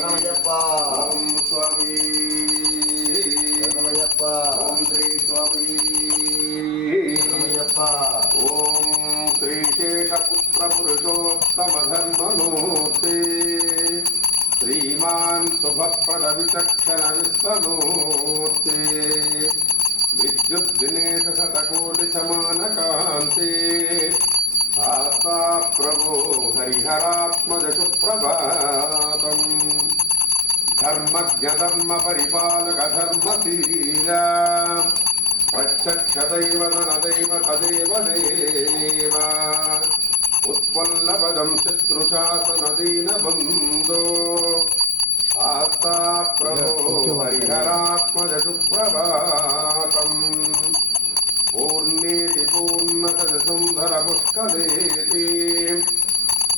శరణమయ్యప్ప ఓం స్వామి శరణమయ్యప్ప ఓం శ్రీ స్వామి శరణమయ్యప్ప ఓం శ్రీశేషపుత్ర పురుషోత్తమ ధర్మమూర్తి శ్రీమాన్ శుభప్రద విచక్షణ విశ్వమూర్తి విద్యుద్దినేశ శతకోటి సమాన కాంతి శాస్తా ప్రభో హరిహరాత్మజ సుప్రభాతం ధర్మజ్ఞ ధర్మ పరిపాలక ధర్మశీల ప్రత్యక్షదైవ నదైవ తదేవ దేవ ఉత్పల్లపదం శత్రుశాసన దీన బంధో శాస్తా ప్రభో హరిహరాత్మజ సుప్రభాతం పూర్ణేతి పూర్ణతజసుందర పుష్కలేతి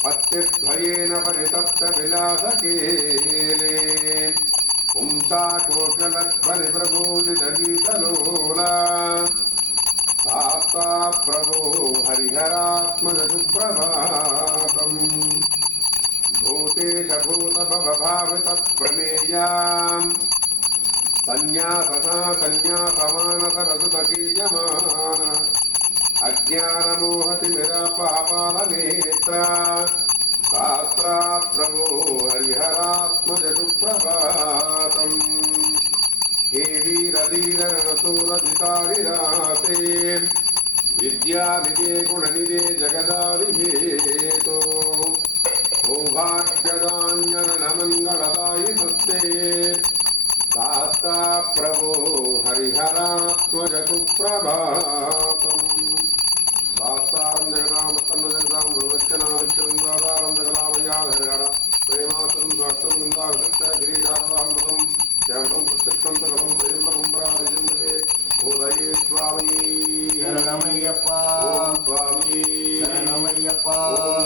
పత్యద్వయేన పరితప్త విలాసకేలే పుంసాకోశలధ్వని ప్రబోధిత గీతలోలా శాస్తా ప్రభో హరిహరాత్మజ సుప్రభాతం భూతేశ భూత భవభావిత ప్రమేయాం సన్యాసమానసరసుతీయమాన అజ్ఞానమోహతిమిరపాపాలనేత్ర శాస్త్రా ప్రభో హరిహరాత్మజ సుప్రభాతం హే వీరధీరరణసూరజితారిరాసే విద్యానిదే గుణనిదే జగదాదిహేతో సౌభాగ్యదాన్యనమంగళదాయి నస్తే శాస్తా ప్రభో హరిహరాత్మజ సుప్రభాతం శాస్త్రారం జగదామత్తన్న జగదాం భగవచ్చనావిక్షరం రాధారం జగదామయాధర ప్రేమాసనం స్వార్థం గుందాక్ష గిరీరామృతం శ్యామం ప్రత్యక్షం సకలం ప్రేమపుంపరాజే ఉదయే స్వామి శరణమయ్యప్ప ఓం స్వామి శరణమయ్యప్ప ఓం